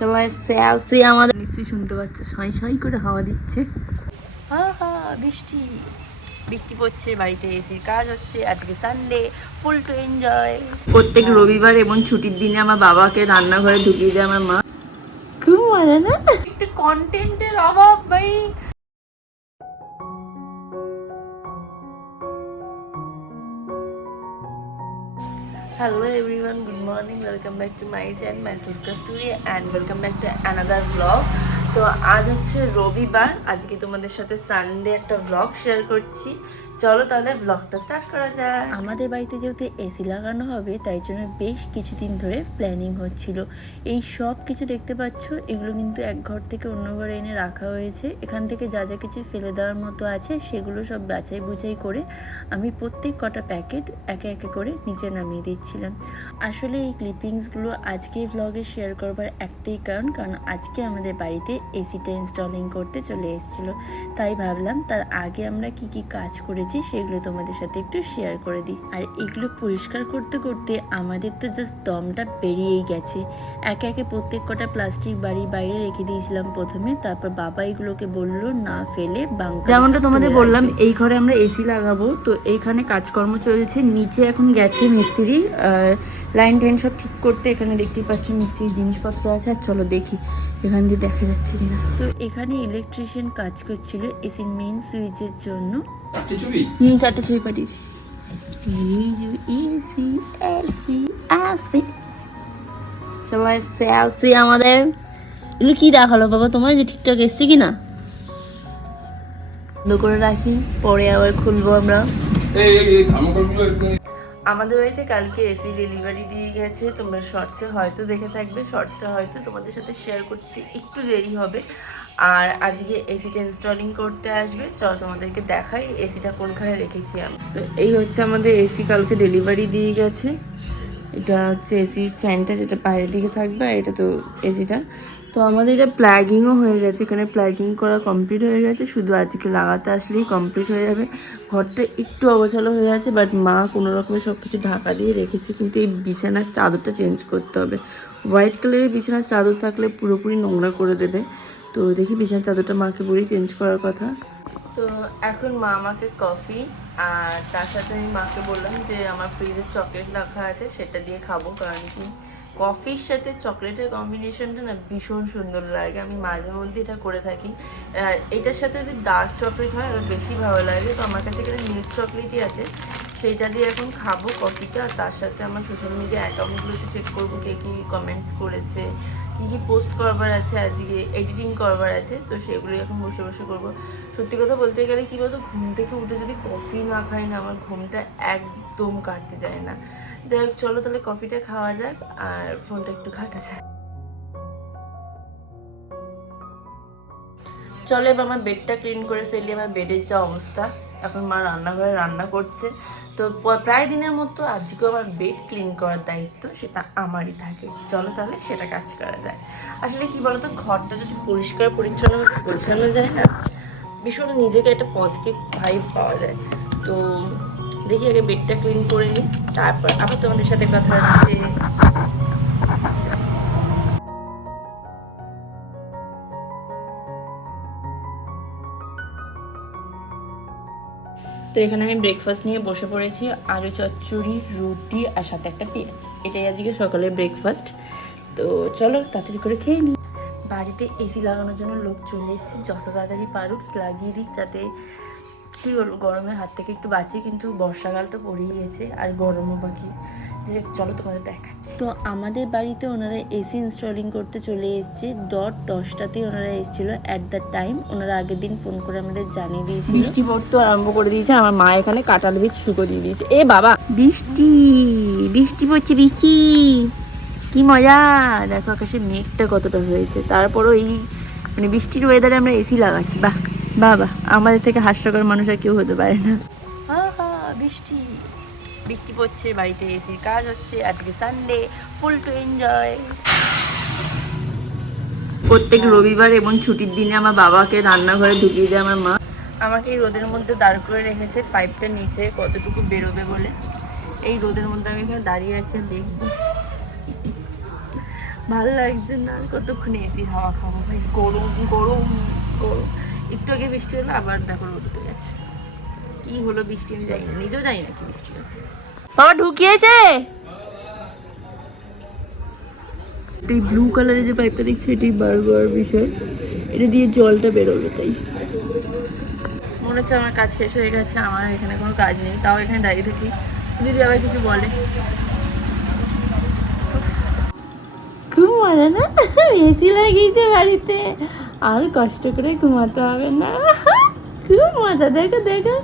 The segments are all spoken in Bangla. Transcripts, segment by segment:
সবাই সেলফি আমাদের নিশ্চয়ই শুনতে পাচ্ছে সাই সাই করে হাওয়া দিচ্ছে। বৃষ্টি। বৃষ্টি পড়ছে বাড়িতে এসির কাজ হচ্ছে। আজকে সানডে ফুল টু এনজয় প্রত্যেক রবিবার এবং ছুটির দিনে আমার বাবাকে রান্নাঘরে ঢুকিয়ে দেয় আমার মা। খুব মজা না? একটু কন্টেন্টের অভাব ভাই। Hello everyone, good morning. Welcome back to my channel, myself Kasturi and welcome back to another vlog. তো আজ হচ্ছে রবিবার আজকে তোমাদের সাথে সানডে একটা ব্লগ শেয়ার করছি চলো তাহলে ভ্লগটা স্টার্ট করা যায় আমাদের বাড়িতে যেহেতু এসি লাগানো হবে, তাই জন্য বেশ কিছুদিন ধরে প্ল্যানিং হচ্ছিল। এই সব কিছু দেখতে পাচ্ছ, এগুলো কিন্তু এক ঘর থেকে অন্য ঘরে এনে রাখা হয়েছে। এখান থেকে যা যা কিছু ফেলে দেওয়ার মতো আছে, সেগুলো সব বাছাই বুঝাই করে আমি প্রত্যেক কটা প্যাকেট একে একে করে নিচে নামিয়ে দিচ্ছিলাম। আসলে এই ক্লিপিংসগুলো আজকে ভ্লগে শেয়ার করবার একটাই কারণ কারণ আজকে আমাদের বাড়িতে এসিটা ইনস্টলিং করতে চলে এসেছিল। তাই ভাবলাম তার আগে আমরা কি কি কাজ করেছি সেগুলো তোমাদের সাথে একটু শেয়ার করে দিই। আর এগুলো পরিষ্কার করতে করতে আমাদের তো জাস্ট দমটা বেরিয়েই গেছে। একে একে প্রত্যেক কটা প্লাস্টিক বাড়ির বাইরে রেখে দিয়েছিলাম প্রথমে তারপর বাবা এগুলোকে বলল না ফেলে যেমনটা তোমাদের বললাম এই ঘরে আমরা এসি লাগাবো তো এইখানে কাজকর্ম চলছে নিচে এখন গেছে মিস্ত্রি লাইন টাইন সব ঠিক করতে এখানে দেখতেই পাচ্ছ মিস্ত্রির জিনিসপত্র আছে আর চলো দেখি। এখান দিয়ে দেখা যাচ্ছে কিনা। তো এখানে ইলেকট্রিশিয়ান কাজ করছিল এসির মেইন সুইচের জন্য। চারটে ছবি? হুম চারটে ছবি পাঠিয়েছি। এই যে এসি এসি এসি সবাই সেলফি আমাদের। এগুলো কি দেখাল বাবা? তোমার যে ঠিকঠাক এসছে কি না বন্ধ করে রাখি পরে আবার খুলবো আমরা। আমাদের বাড়িতে কালকে এসি ডেলিভারি দিয়ে গেছে, তোমরা শর্টসে হয়তো দেখে থাকবে শর্টসটা হয়তো তোমাদের সাথে শেয়ার করতে একটু দেরি হবে। আর আজকে এসিটা ইনস্টলিং করতে আসবে, চলো তোমাদেরকে দেখাই এসিটা কোনখানে রেখেছি আমি। তো এই হচ্ছে আমাদের এসি কালকে ডেলিভারি দিয়ে গেছে। এটা হচ্ছে এসি ফ্যানটা যেটা বাইরের দিকে থাকবে, আর এটা তো এসিটা তো আমাদের এটা প্লাগিংও হয়ে গেছে। এখানে প্লাগিং করা কমপ্লিট হয়ে গেছে। শুধু আজকে লাগাতে আসলেই কমপ্লিট হয়ে যাবে। ঘরটা একটু অগোছালো হয়ে আছে বাট মা কোনো রকমের সব কিছু ঢাকা দিয়ে রেখেছে। কিন্তু এই বিছানার চাদরটা চেঞ্জ করতে হবে। হোয়াইট কালারের বিছানার চাদর থাকলে পুরোপুরি নোংরা করে দেবে। তো দেখি বিছানার চাদরটা মাকে বলি চেঞ্জ করার কথা। তো এখন মা আমাকে কফি আর তার সাথে আমি মাকে বললাম যে আমার ফ্রিজে চকলেট রাখা আছে, সেটা দিয়ে খাব। কারণ কি কফির সাথে চকলেটের কম্বিনেশনটা না ভীষণ সুন্দর লাগে। আমি মাঝে মধ্যে এটা করে থাকি। আর এটার সাথে যদি ডার্ক চকলেট হয় আরও বেশি ভালো লাগে। তো আমার কাছে এখানে মিল্ক চকলেটই আছে। সেইটা দিয়ে এখন খাব কফিটা, তার সাথে আমার সোশ্যাল মিডিয়া অ্যাকাউন্টগুলোতে চেক করব কে কী কমেন্টস করেছে, কী কী পোস্ট করবার আছে, আজকে এডিটিং করবার আছে, তো সেগুলো এখন বসে বসে করব। সত্যি কথা বলতে গেলে কি বলতো, ঘুম থেকে উঠে যদি কফি না খাই না, আমার ঘুমটা একদম কাটতে যায় না। যাই হোক, চলো তাহলে কফিটা খাওয়া যাক, আর ফোনটা একটু ঘাটা যাক। চলো এবার আমার বেডটা ক্লিন করে ফেলি, আমার বেডের যা অবস্থা। এখন মা রান্নাঘরে রান্না করছে। তো প্রায় দিনের মতো আজকেও আমার বেড ক্লিন করার দায়িত্ব সেটা আমারই থাকে। চলো তাহলে সেটা কাজ করা যায়। আসলে কি বলতো, ঘরটা যদি পরিষ্কার পরিচ্ছন্ন পরিচ্ছন্ন যায় না, ভীষণ নিজেকে একটা পজিটিভ ভাইব পাওয়া যায়। তো দেখি আগে বেডটা ক্লিন করে নিই, তারপর আবার তোমাদের সাথে কথা হচ্ছে। তো এখানে আমি ব্রেকফাস্ট নিয়ে বসে পড়েছি, আলু চচ্চড়ি, রুটি আর সাথে একটা পেঁয়াজ। এটাই আজকে সকালের ব্রেকফাস্ট তো চলো তাড়াতাড়ি করে খেয়ে নিই। বাড়িতে এসি লাগানোর জন্য লোক চলে এসেছে। যত তাড়াতাড়ি পারুক লাগিয়ে দিক যাতে কী বলব, গরমের হাত থেকে একটু বাঁচি, কিন্তু বর্ষাকাল তো পড়েই গেছে, আর গরমও বাকি। চলো তোমাদের দেখাচ্ছি। তো আমাদের বাড়িতে ওনারা এসি ইনস্টলিং করতে চলে এসেছে। ডট দশটাতেই ওনারা এসেছিল অ্যাট দ্য টাইম ওনারা আগের দিন ফোন করে আমাদের জানিয়ে দিয়েছিল। বৃষ্টি পড়তে আরম্ভ করে দিয়েছে। আমার মা এখানে কাঁটাল বীজ শুকো দিয়ে দিয়েছে। এ বাবা! বৃষ্টি বৃষ্টি পড়ছে বৃষ্টি। কি মজা! দেখো আকাশে মেঘটা কতটা হয়েছে। তারপরও এই মানে বৃষ্টির ওয়েদারে আমরা এসি লাগাচ্ছি। বাহ বাহ আমাদের থেকে হাস্যকর মানুষ আর কেউ হতে পারে না। বৃষ্টি। বৃষ্টি পড়ছে বাড়িতে এসির কাজ হচ্ছে আজকে সানডে ফুল টু এনজয় প্রত্যেক রবিবার এবং ছুটির দিনে আমার বাবাকে রান্নাঘরে ঢুকিয়ে দেয় আমার মা। আমাকে এই রোদের মধ্যে দাঁড় করে রেখেছে পাইপটা নিচে কতটুকু বেরোবে বলে। এই রোদের মধ্যে আমি এখানে দাঁড়িয়ে আছি দেখব। ভালো লাগছে না কতক্ষণ এসি হাওয়া খাব ভাই। গরম গরম গরম। একটু আগে বৃষ্টি হলো আবার দেখো রোদ উঠে গেছে। কি হলো বৃষ্টি আমি জানি না। নিজেও জানি না কি বৃষ্টি হয়েছে বাবা ঢুকিয়েছে? এই ব্লু কালারের যে পাইপটা দেখছি এটাই বারবার বিষয়। এটা দিয়ে জলটা বেরোবে তাই। মনে হচ্ছে আমার কাজ শেষ হয়ে গেছে আমার এখানে কোনো কাজ নেই। তাও এখানে দাঁড়িয়ে থাকি। দিদি আবার কিছু বলে। খুব মজা না? এসি লাগিয়েছে বাড়িতে। আর কষ্ট করে ঘুমাতে হবে না। খুব মজা দেখো দেখো।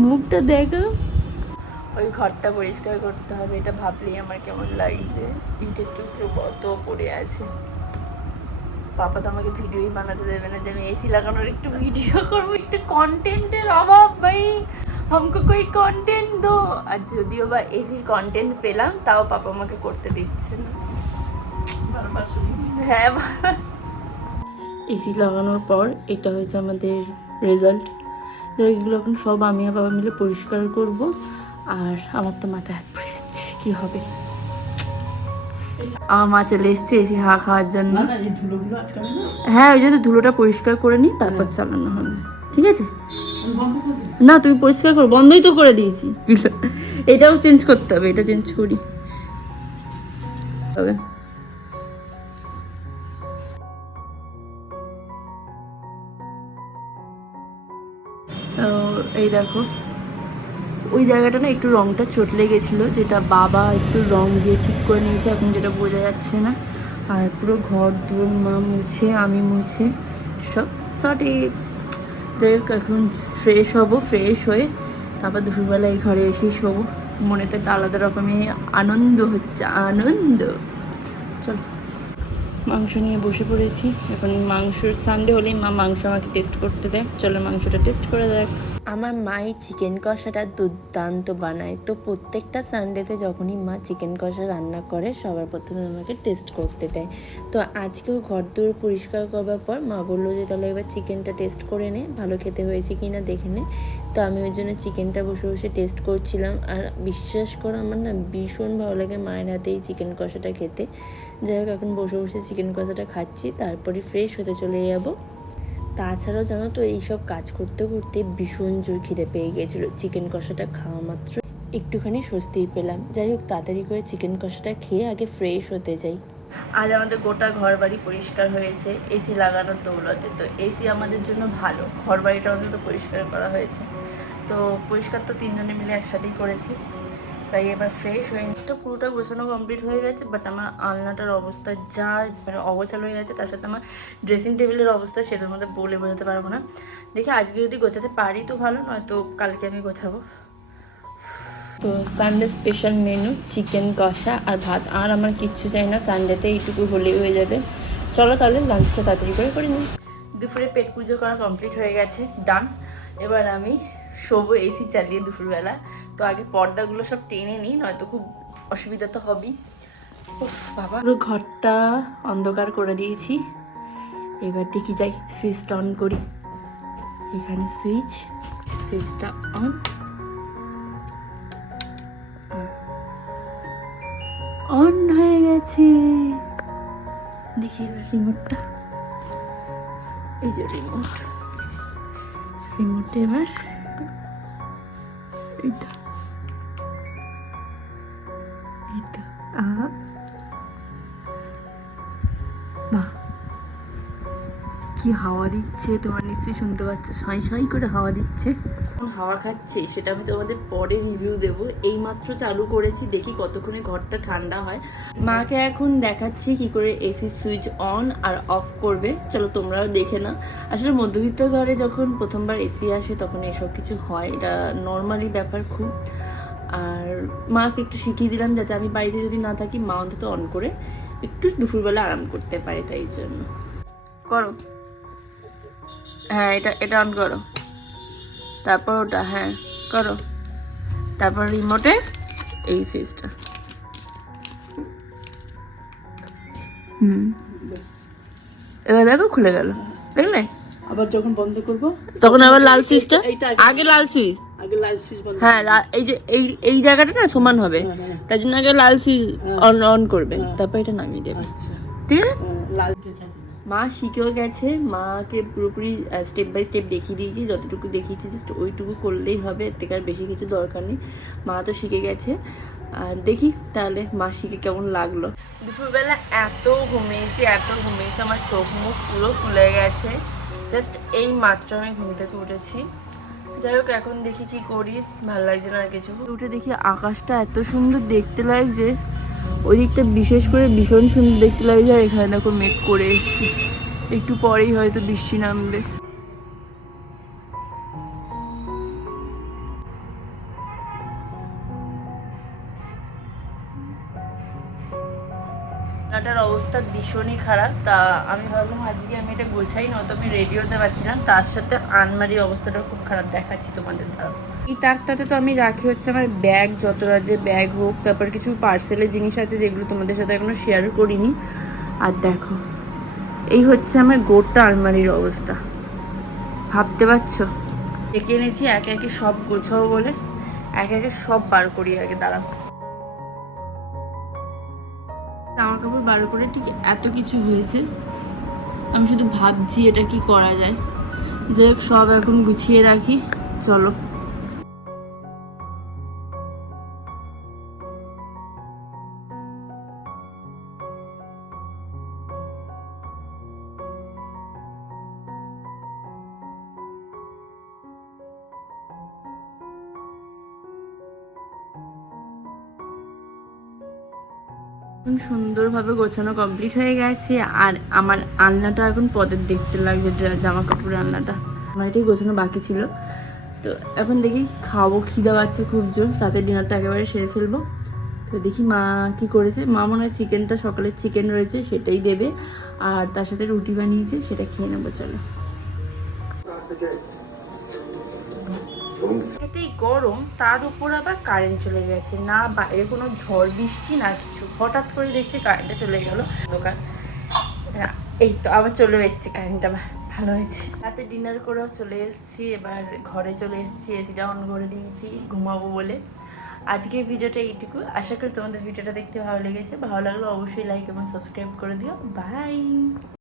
মুখটা দেখো ওই ঘরটা পরিষ্কার করতে হবে এটা ভাবলেই আমার কেমন লাগছে ইটের টুকরো কত পড়ে আছে পাপা তো আমাকে ভিডিওই বানাতে দেবে না যে আমি এসি লাগানোর একটু ভিডিও করবো একটু কন্টেন্টের অভাব ভাই हमको कोई কন্টেন্ট দো আর যদিও বা এসির কন্টেন্ট পেলাম তাও পাপা আমাকে করতে দিচ্ছে না হ্যাঁ এসি লাগানোর পর এটা হয়েছে আমাদের রেজাল্ট এগুলো এখন সব আমি আর বাবা মিলে পরিষ্কার করব। আর আমার তো মাথা হাত পড়ে যাচ্ছে কি হবে? আমার মা চলে এসছে এসি হাওয়া খাওয়ার জন্য। হ্যাঁ ওই জন্য ধুলোটা পরিষ্কার করে নিই তারপর চালানো হবে। ঠিক আছে? না তুমি পরিষ্কার করো বন্ধই তো করে দিয়েছি। এটাও চেঞ্জ করতে হবে এটা চেঞ্জ করি। হবে এই দেখো। ওই জায়গাটা না একটু রংটা চটলে গেছিল, যেটা বাবা একটু রং দিয়ে ঠিক করে নিয়েছে, এখন যেটা বোঝা যাচ্ছে না। আর পুরো ঘর দুয়ার মা মুছে, আমি মুছে, সব সঠিক যাই হোক, এখন ফ্রেশ হব ফ্রেশ হয়ে তারপর দুপুরবেলা এই ঘরে এসেই শোবো। মনে তো একটা আলাদা রকমের আনন্দ হচ্ছে, আনন্দ। চলো। মাংস নিয়ে বসে পড়েছি। এখন মাংসর সানডে হলেই মা মাংস আমাকে টেস্ট করতে দেয়। চলো মাংসটা টেস্ট করে দেখ। আমার মাই চিকেন কষাটা দুর্দান্ত বানায়। তো প্রত্যেকটা সানডেতে যখনই মা চিকেন কষা রান্না করে, সবার প্রথমে আমাকে টেস্ট করতে দেয়। তো আজকেও ঘর দূর পরিষ্কার করবার পর মা বলল যে, তাহলে এবার চিকেনটা টেস্ট করে নে, ভালো খেতে হয়েছে কি না দেখে নে। তো আমি ওই জন্য চিকেনটা বসে বসে টেস্ট করছিলাম। আর বিশ্বাস করো, আমার না ভীষণ ভালো লাগে মায়ের হাতে এই চিকেন কষাটা খেতে। যাই হোক, এখন বসে বসে চিকেন কষাটা খাচ্ছি, তারপরে ফ্রেশ হতে চলে যাব। তাছাড়াও জানো তো এইসব কাজ করতে করতে ভীষণ জোর খিদে পেয়ে গেছিল চিকেন কষাটা খাওয়া মাত্র একটুখানি স্বস্তির পেলাম। যাই হোক, তাড়াতাড়ি করে চিকেন কষাটা খেয়ে আগে ফ্রেশ হতে যাই। আজ আমাদের গোটা ঘর বাড়ি পরিষ্কার হয়েছে এসি লাগানোর দৌলতে। তো এসি আমাদের জন্য ভালো ঘর বাড়িটা অন্তত পরিষ্কার করা হয়েছে। তো পরিষ্কার তো তিনজনে মিলে একসাথেই করেছি। তাই এবার ফ্রেশ হয়ে তো পুরোটা গোছানো কমপ্লিট হয়ে গেছে বাট আমার আলনাটার অবস্থা যা মানে অগোছাল হয়ে গেছে, তার সাথে আমার ড্রেসিং টেবিলের অবস্থা সেটার মধ্যে বলে বোঝাতে পারব না। দেখি আজকে যদি গোছাতে পারি তো ভালো, নয়তো কালকে আমি গোছাবো। তো সানডে স্পেশাল মেনু চিকেন কষা আর ভাত। আর আমার কিচ্ছু চাই না সানডেতে এইটুকু হলেই হয়ে যাবে। চলো তাহলে লাঞ্চটা তাড়াতাড়ি করে করে নিই। দুপুরে পেট পুজো করা কমপ্লিট হয়ে গেছে ডান এবার আমি শোবো এসি চালিয়ে দুপুরবেলা। তো আগে পর্দাগুলো সব টেনে নিই, নয়তো খুব অসুবিধা তো হবেই। বাবা। পুরো ঘরটা অন্ধকার করে দিয়েছি। এবার দেখি যাই সুইচটা অন করি। এখানে সুইচ সুইচটা অন অন হয়ে গেছে। দেখি এবার রিমোটটা এই যে রিমোট রিমোটটা এবার, এইটা। কি হাওয়া দিচ্ছে? তোমার নিশ্চয়ই শুনতে পাচ্ছ। সাই সাই করে হাওয়া দিচ্ছে। হাওয়া খাচ্ছে? সেটা আমি তোমাদের পরে রিভিউ দেব। এই মাত্র চালু করেছি দেখি কতক্ষণে ঘরটা ঠান্ডা হয়। মাকে এখন দেখাচ্ছি কি করে এসি সুইচ অন আর অফ করবে। চলো তোমরাও দেখে না আসলে মধ্যবিত্ত ঘরে যখন প্রথমবার এসি আসে তখন এসব কিছু হয়। এটা নর্মালি ব্যাপার খুব। আর মাকে একটু শিখিয়ে দিলাম যাতে আমি বাড়িতে যদি না থাকি মা অন্তত অন করে একটু দুপুরবেলা আরাম করতে পারে তাই জন্য। করো। হ্যাঁ এটা এটা অন করো। তারপর ওটা হ্যাঁ করো। তারপর রিমোটে এই সুইচটা হুম। এবার দেখো খুলে গেল। দেখলে? আবার যখন বন্ধ করব তখন আবার লাল সুইচটা আগে। লাল সুইচ আগে লাল সুইচ বন্ধ হ্যাঁ এই যে এই এই জায়গাটা না সমান হবে। হ্যাঁ, হ্যাঁ। তার জন্য আগে লাল সুইচ হ্যাঁ। অন অন করবে। হ্যাঁ। তারপর এটা নামিয়ে দেবে। আচ্ছা। ঠিক আছে? লাল। মা শিখেও গেছে মাকে পুরোপুরি স্টেপ বাই স্টেপ দেখিয়ে দিয়েছি যতটুকু দেখিয়েছি জাস্ট ওইটুকু করলেই হবে এর থেকে আর বেশি কিছু দরকার নেই। মা তো শিখে গেছে। আর দেখি তাহলে মা শিখে কেমন লাগল। দুপুরবেলা এত ঘুমিয়েছি এত ঘুমিয়েছি আমার চোখ মুখ পুরো ফুলে গেছে। জাস্ট এই মাত্র আমি ঘুম থেকে উঠেছি। যাই হোক এখন দেখি কি করি ভালো লাগছে না আর কিছু। উঠে দেখি আকাশটা এত সুন্দর দেখতে লাগছে। ওই দিকটা বিশেষ করে ভীষণ সুন্দর দেখতে লাগছে আর এখানে দেখো মেঘ করে এসেছি। একটু পরেই হয়তো বৃষ্টি নামবে। রান্নাটার অবস্থা ভীষণই খারাপ। তা আমি ভাবলাম আজকে আমি এটা গোছাই না নয়তো আমি রেডি হতে পারছিলাম তার সাথে আনমারি অবস্থাটা খুব খারাপ দেখাচ্ছি তোমাদের দ্বারা এই তাকটাতে তো আমি রাখি হচ্ছে আমার ব্যাগ, যত রাজ্যে ব্যাগ হোক, তারপর কিছু পার্সেলের জিনিস আছে যেগুলো তোমাদের সাথে এখনও শেয়ার করিনি। আর দেখো, এই হচ্ছে আমার গোটা আলমারির অবস্থা। ভাবতে পারছ? ডেকে এনেছি, একে একে সব গোছাবো বলে, একে একে সব বার করি আগে, দাঁড়াও। জামা কাপড় বার করে ঠিক এত কিছু হয়েছে। আমি শুধু ভাবছি এটা কি করা যায়। যে সব এখন গুছিয়ে রাখি। চলো। সুন্দরভাবে গোছানো কমপ্লিট হয়ে গেছে, আর আমার আলনাটা এখন পদের দেখতে লাগছে জামা কাপড়ের আলনাটা। আমার এটাই গোছানো বাকি ছিল। তো এখন দেখি খাব, খিদা পাচ্ছে খুব জোর। রাতের ডিনারটা একেবারে সেরে ফেলব। তো দেখি মা কি করেছে। মা মনে হয় চিকেনটা সকালের চিকেন রয়েছে, সেটাই দেবে। আর তার সাথে রুটি বানিয়েছে, সেটা খেয়ে নেব, চলো। এতেই গরম তার উপর আবার কারেন্ট চলে গেছে। না বাইরে কোনো ঝড় বৃষ্টি না কিছু। হঠাৎ করে দেখছি কারেন্টটা চলে গেল দোকান। না, এই তো আবার চলে এসেছে কারেন্টটা ভালো হয়েছে। রাতে ডিনার করেও চলে এসেছি। এবার ঘরে চলে এসেছি এসিটা অন করে দিয়েছি ঘুমাবো বলে। আজকের ভিডিওটা এইটুকু। আশা করি তোমাদের ভিডিওটা দেখতে ভালো লেগেছে। ভালো লাগলে অবশ্যই লাইক এবং সাবস্ক্রাইব করে দিও। বাই